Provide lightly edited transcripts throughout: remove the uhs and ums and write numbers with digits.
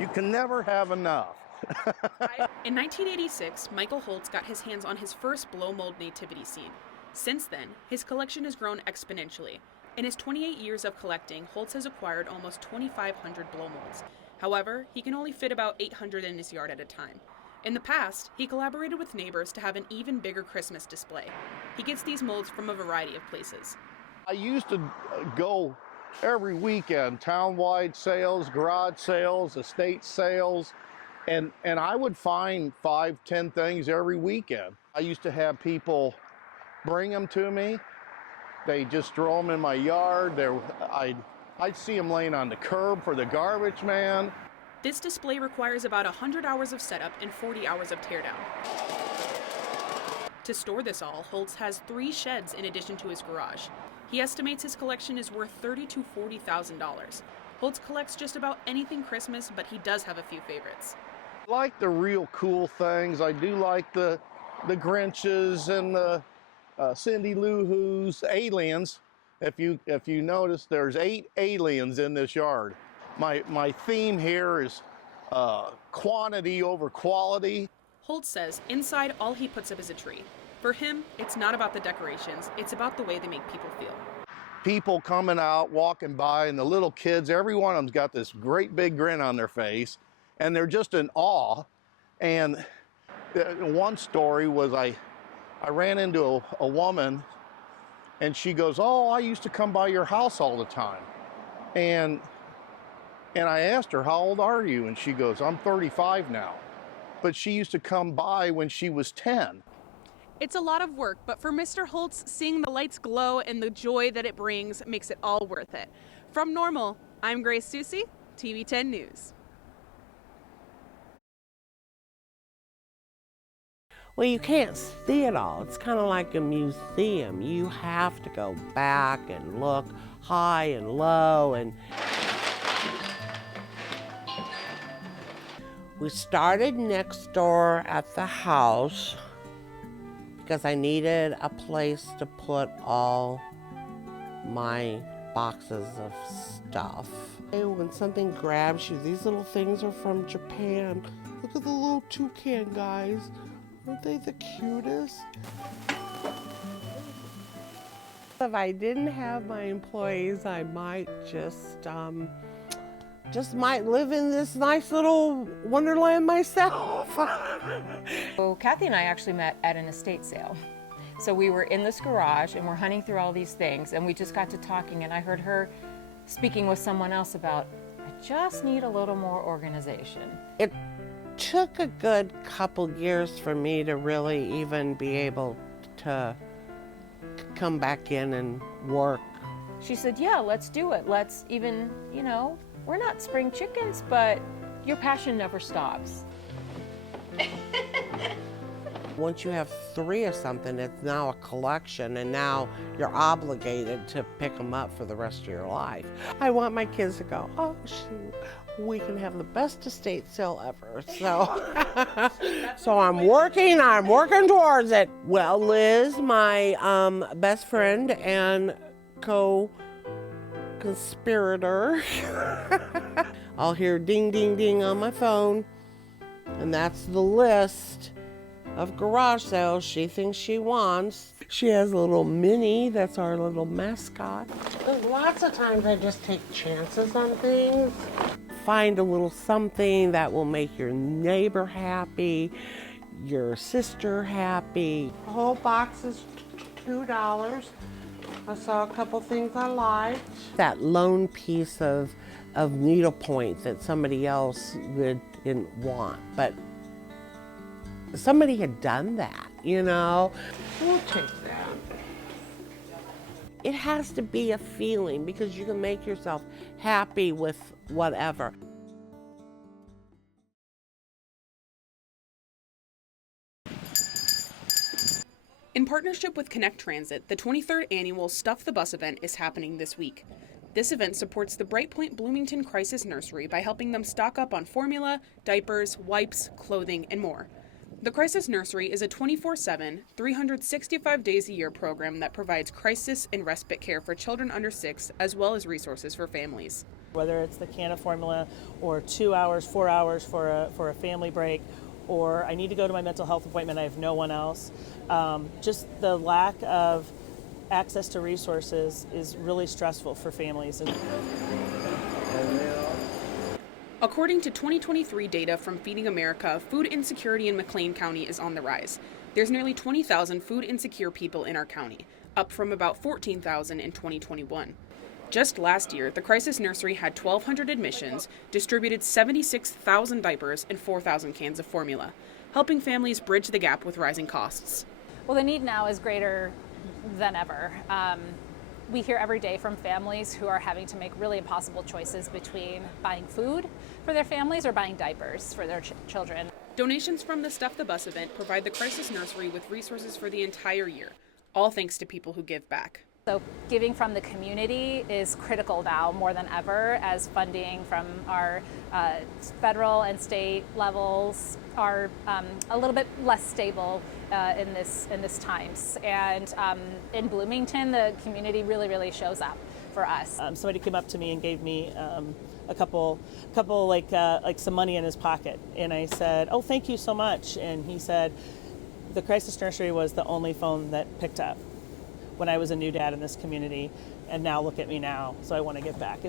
You can never have enough. In 1986, Michael Holtz got his hands on his first blow mold nativity scene. Since then, his collection has grown exponentially. In his 28 years of collecting, Holtz has acquired almost 2,500 blow molds. However, he can only fit about 800 in his yard at a time. In the past, he collaborated with neighbors to have an even bigger Christmas display. He gets these molds from a variety of places. I used to go every weekend, town-wide sales, garage sales, estate sales, and I would find 5, 10 things every weekend. I used to have people bring them to me. They just throw them in my yard. I'd see them laying on the curb for the garbage man. This display requires about 100 hours of setup and 40 hours of teardown. To store this all, Holtz has 3 sheds in addition to his garage. He estimates his collection is worth $30,000 to $40,000. Holtz collects just about anything Christmas, but he does have a few favorites. I like the real cool things. I do like the Grinches and the Cindy Lou Who's, aliens. If you notice, there's 8 aliens in this yard. My theme here is quantity over quality. Holtz says inside all he puts up is a tree. For him, it's not about the decorations, it's about the way they make people feel. People coming out, walking by, and the little kids, every one of them's got this great big grin on their face, and they're just in awe. And one story was I ran into a woman, and she goes, "Oh, I used to come by your house all the time." And I asked her, "How old are you?" And she goes, "I'm 35 now." But she used to come by when she was 10. It's a lot of work, but for Mr. Holtz, seeing the lights glow and the joy that it brings makes it all worth it. From Normal, I'm Grace Susi, TV 10 News. Well, you can't see it all. It's kind of like a museum. You have to go back and look high and low. And we started next door at the house because I needed a place to put all my boxes of stuff. When something grabs you, these little things are from Japan. Look at the little toucan guys. Aren't they the cutest? If I didn't have my employees, I might just might live in this nice little wonderland myself. So Kathy and I actually met at an estate sale. So we were in this garage and we're hunting through all these things, and we just got to talking, and I heard her speaking with someone else about, I just need a little more organization. It took a good couple years for me to really even be able to come back in and work. She said, yeah, let's do it. Let's even, we're not spring chickens, but your passion never stops. Once you have 3 of something, it's now a collection, and now you're obligated to pick them up for the rest of your life. I want my kids to go, oh shoot, we can have the best estate sale ever. So I'm working towards it. Well, Liz, my best friend and co-conspirator, I'll hear ding, ding, ding on my phone, and that's the list of garage sales she thinks she wants. She has a little Minnie, that's our little mascot. Lots of times I just take chances on things. Find a little something that will make your neighbor happy, your sister happy. The whole box is $2. I saw a couple things I liked. That lone piece of needlepoint that somebody else didn't want, but somebody had done that, We'll take that. It has to be a feeling, because you can make yourself happy with whatever. In partnership with Connect Transit, the 23rd annual Stuff the Bus event is happening this week. This event supports the Brightpoint Bloomington Crisis Nursery by helping them stock up on formula, diapers, wipes, clothing, and more. The Crisis Nursery is a 24/7, 365 days a year program that provides crisis and respite care for children under 6, as well as resources for families. Whether it's the can of formula or 2 hours, 4 hours for a family break, or I need to go to my mental health appointment, I have no one else. Just the lack of access to resources is really stressful for families. According to 2023 data from Feeding America, food insecurity in McLean County is on the rise. There's nearly 20,000 food insecure people in our county, up from about 14,000 in 2021. Just last year, the Crisis Nursery had 1,200 admissions, distributed 76,000 diapers, and 4,000 cans of formula, helping families bridge the gap with rising costs. Well, the need now is greater than ever. We hear every day from families who are having to make really impossible choices between buying food for their families or buying diapers for their children. Donations from the Stuff the Bus event provide the Crisis Nursery with resources for the entire year, all thanks to people who give back. So giving from the community is critical now more than ever, as funding from our federal and state levels are a little bit less stable in this times. And in Bloomington, the community really shows up for us. Somebody came up to me and gave me a couple like some money in his pocket, and I said, "Oh, thank you so much." And he said, "The Crisis Nursery was the only phone that picked up when I was a new dad in this community, and now look at me now, so I want to give back."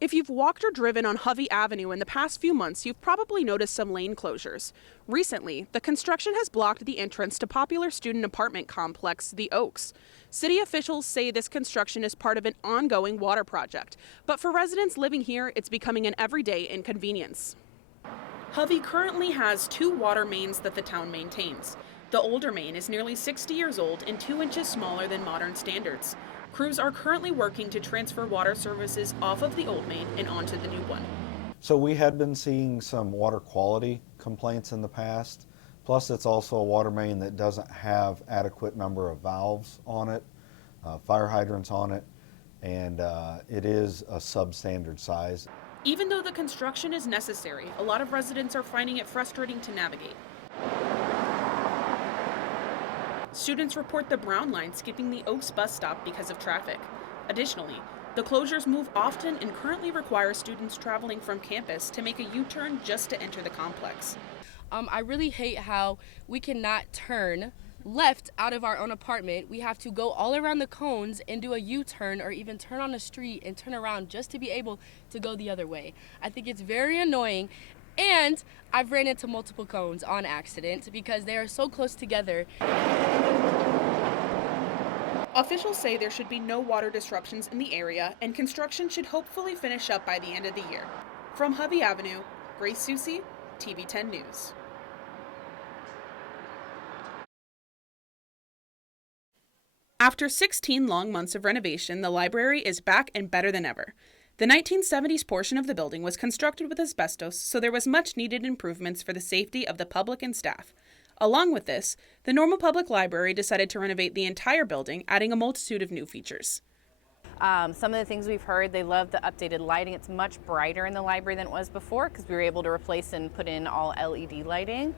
If you've walked or driven on Hovey Avenue in the past few months, you've probably noticed some lane closures. Recently, the construction has blocked the entrance to popular student apartment complex, The Oaks. City officials say this construction is part of an ongoing water project, but for residents living here, it's becoming an everyday inconvenience. Hovey currently has 2 water mains that the town maintains. The older main is nearly 60 years old and 2 inches smaller than modern standards. Crews are currently working to transfer water services off of the old main and onto the new one. So we had been seeing some water quality complaints in the past. Plus, it's also a water main that doesn't have adequate number of valves on it, fire hydrants on it, and it is a substandard size. Even though the construction is necessary, a lot of residents are finding it frustrating to navigate. Students report the Brown Line skipping the Oaks bus stop because of traffic. Additionally, the closures move often and currently require students traveling from campus to make a U-turn just to enter the complex. I really hate how we cannot turn left out of our own apartment. We have to go all around the cones and do a U-turn, or even turn on the street and turn around just to be able to go the other way. I think it's very annoying. And I've ran into multiple cones on accident because they are so close together. Officials say there should be no water disruptions in the area, and construction should hopefully finish up by the end of the year. From Hovey Avenue, Grace Susi, TV 10 News. After 16 long months of renovation, the library is back and better than ever. The 1970s portion of the building was constructed with asbestos, so there was much needed improvements for the safety of the public and staff. Along with this, the Normal Public Library decided to renovate the entire building, adding a multitude of new features. Some of the things we've heard, they love the updated lighting. It's much brighter in the library than it was before because we were able to replace and put in all LED lighting.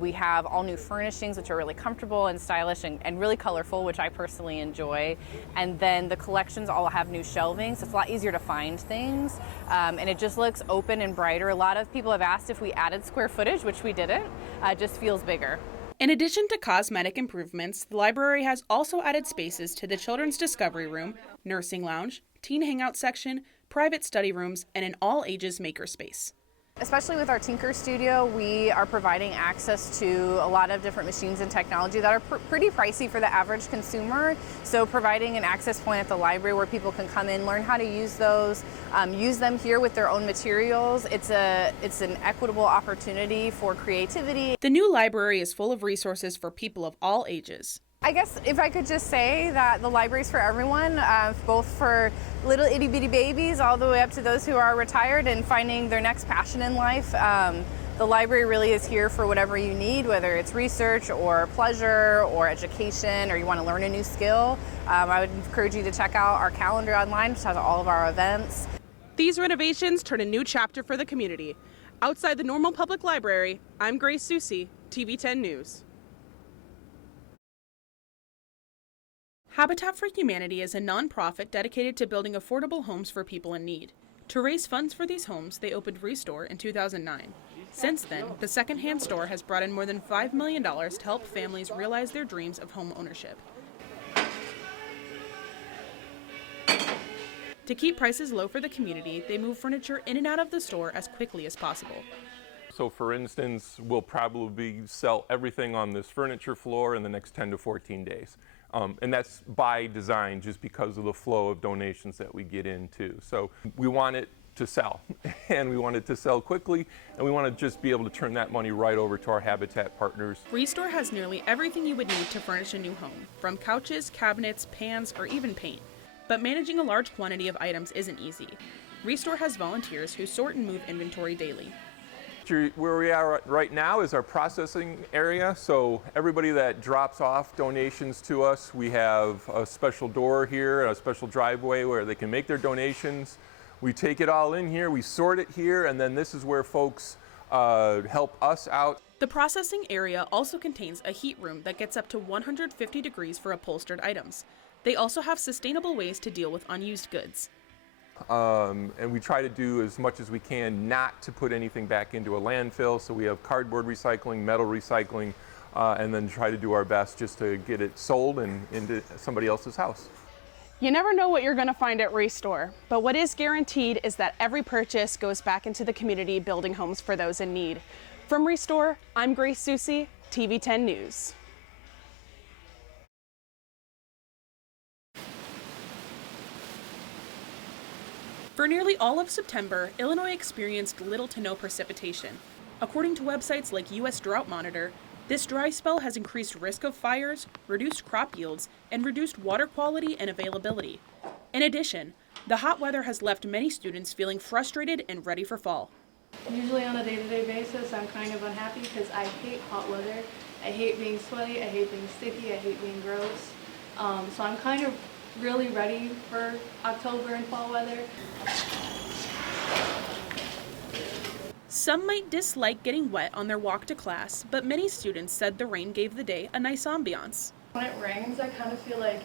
We have all new furnishings, which are really comfortable and stylish and really colorful, which I personally enjoy. And then the collections all have new shelving, so it's a lot easier to find things. And it just looks open and brighter. A lot of people have asked if we added square footage, which we didn't. It just feels bigger. In addition to cosmetic improvements, the library has also added spaces to the Children's Discovery Room, Nursing Lounge, Teen Hangout section, private study rooms, and an all-ages makerspace. Especially with our Tinker Studio, we are providing access to a lot of different machines and technology that are pretty pricey for the average consumer. So providing an access point at the library where people can come in, learn how to use those, use them here with their own materials. It's an equitable opportunity for creativity. The new library is full of resources for people of all ages. I guess if I could just say that the library's for everyone, both for little itty bitty babies all the way up to those who are retired and finding their next passion in life. The library really is here for whatever you need, whether it's research or pleasure or education, or you want to learn a new skill. I would encourage you to check out our calendar online, which has all of our events. These renovations turn a new chapter for the community. Outside the Normal Public Library, I'm Grace Susi, TV 10 News. Habitat for Humanity is a nonprofit dedicated to building affordable homes for people in need. To raise funds for these homes, they opened Restore in 2009. Since then, the secondhand store has brought in more than $5 million to help families realize their dreams of home ownership. To keep prices low for the community, they move furniture in and out of the store as quickly as possible. So for instance, we'll probably sell everything on this furniture floor in the next 10 to 14 days. And that's by design, just because of the flow of donations that we get into. So we want it to sell, and we want it to sell quickly, and we want to just be able to turn that money right over to our Habitat partners. Restore has nearly everything you would need to furnish a new home, from couches, cabinets, pans, or even paint. But managing a large quantity of items isn't easy. Restore has volunteers who sort and move inventory daily. Where we are right now is our processing area, so everybody that drops off donations to us, we have a special door here, a special driveway where they can make their donations. We take it all in here, we sort it here, and then this is where folks help us out. The processing area also contains a heat room that gets up to 150 degrees for upholstered items. They also have sustainable ways to deal with unused goods. And we try to do as much as we can not to put anything back into a landfill. So we have cardboard recycling, metal recycling, and then try to do our best just to get it sold and into somebody else's house. You never know what you're going to find at Restore, but what is guaranteed is that every purchase goes back into the community, building homes for those in need. From Restore, I'm Grace Susi, TV10 News. For nearly all of September, Illinois experienced little to no precipitation. According to websites like U.S. Drought Monitor, this dry spell has increased risk of fires, reduced crop yields, and reduced water quality and availability. In addition, the hot weather has left many students feeling frustrated and ready for fall. Usually on a day-to-day basis, I'm kind of unhappy because I hate hot weather. I hate being sweaty, I hate being sticky, I hate being gross. So I'm kind of really ready for October and fall weather. Some might dislike getting wet on their walk to class, but many students said the rain gave the day a nice ambiance. When it rains, I kind of feel like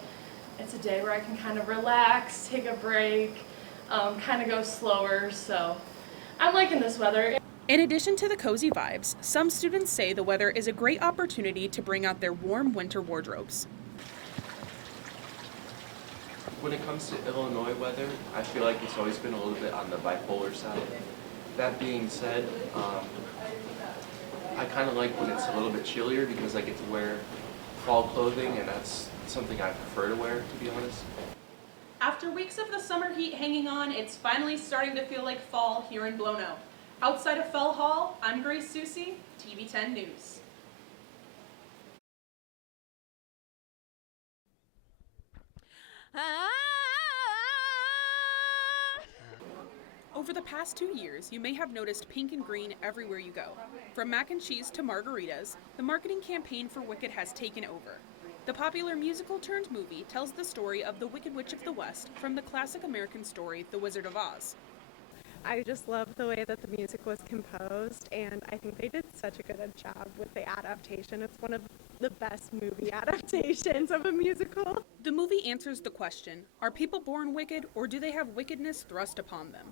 it's a day where I can kind of relax, take a break, kind of go slower, so I'm liking this weather. In addition to the cozy vibes, some students say the weather is a great opportunity to bring out their warm winter wardrobes. When it comes to Illinois weather, I feel like it's always been a little bit on the bipolar side. That being said, I kind of like when it's a little bit chillier because I get to wear fall clothing, and that's something I prefer to wear, to be honest. After weeks of the summer heat hanging on, it's finally starting to feel like fall here in Blono. Outside of Fell Hall, I'm Grace Susi, TV10 News. Over the past 2 years, you may have noticed pink and green everywhere you go. From mac and cheese to margaritas, the marketing campaign for Wicked has taken over. The popular musical-turned-movie tells the story of the Wicked Witch of the West from the classic American story, The Wizard of Oz. I just love the way that the music was composed, and I think they did such a good job with the adaptation. It's one of the best movie adaptations of a musical. The movie answers the question, are people born wicked, or do they have wickedness thrust upon them?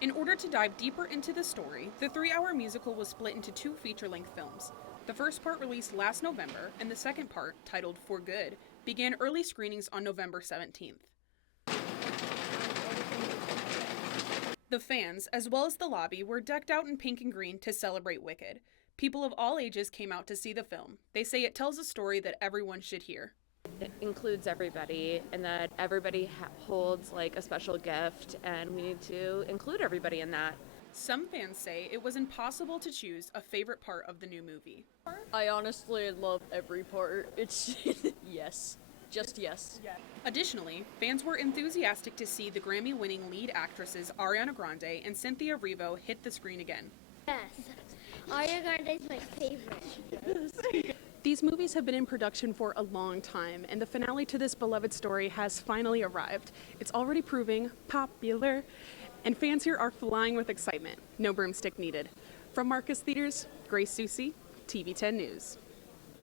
In order to dive deeper into the story, the 3-hour musical was split into 2 feature-length films. The first part released last November, and the second part, titled For Good, began early screenings on November 17th. The fans, as well as the lobby, were decked out in pink and green to celebrate Wicked. People of all ages came out to see the film. They say it tells a story that everyone should hear. It includes everybody, and that everybody holds like a special gift, and we need to include everybody in that. Some fans say it was impossible to choose a favorite part of the new movie. I honestly love every part. It's yes. Just yes. Additionally, fans were enthusiastic to see the Grammy-winning lead actresses Ariana Grande and Cynthia Erivo hit the screen again. Yes, Ariana Grande is my favorite. These movies have been in production for a long time, and the finale to this beloved story has finally arrived. It's already proving popular, and fans here are flying with excitement. No broomstick needed. From Marcus Theaters, Grace Susi, TV10 News.